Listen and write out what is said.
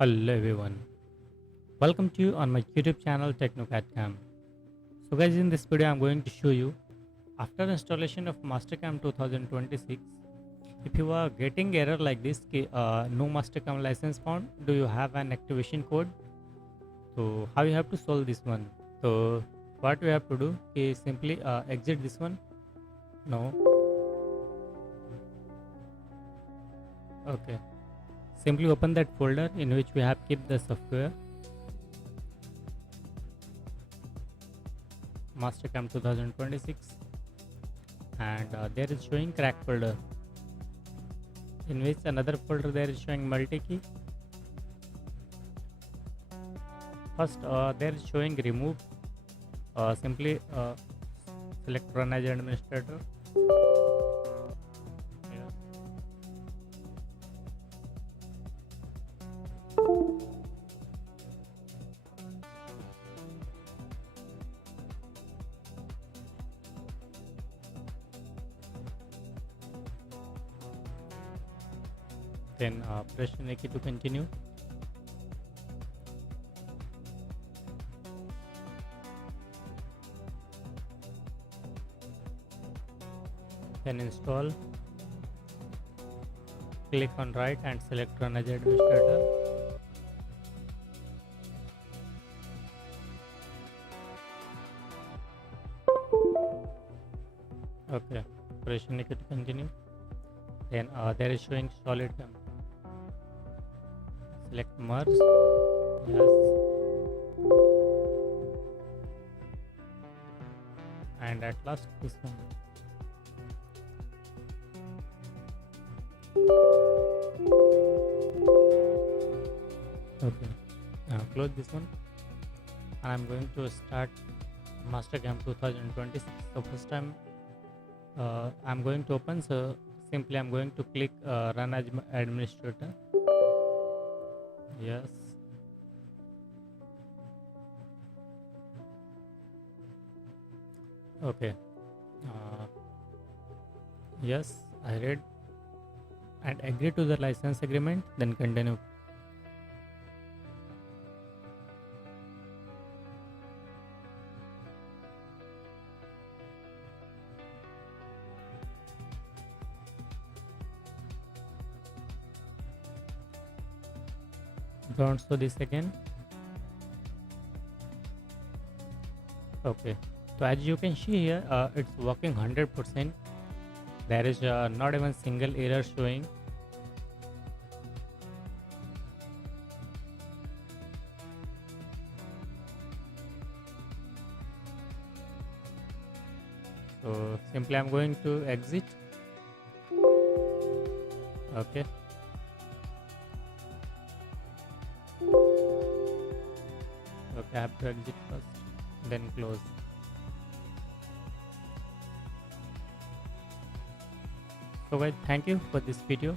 Hello everyone, welcome to you on my YouTube channel TechnoCAD-CAM. So guys, in this video I'm going to show you after installation of Mastercam 2026, if you are getting error like this, no Mastercam license found, do you have an activation code? So how you have to solve this one? So what we have to do is simply exit this one. No, okay. Simply open that folder in which we have kept the software Mastercam 2026, and there is showing crack folder, in which another folder there is showing multi-key. First there is showing remove, simply select run as administrator. Yeah. Then press any key to continue. Then install, click on right and select run as administrator. Okay, press any key to continue. Then there is showing solid gem. Select merge. Yes. And at last this one. Okay. Now close this one. And I'm going to start Mastercam 2026. So first time I'm going to open. So simply I'm going to click run as administrator. Yes. Okay. Uh, yes, I read and agree to the license agreement. Then continue. Don't show this again. Okay. So as you can see here, it's working 100%. There is not even single error showing. So simply I'm going to exit. Okay. Okay, I have to exit first, then close. So guys, thank you for this video.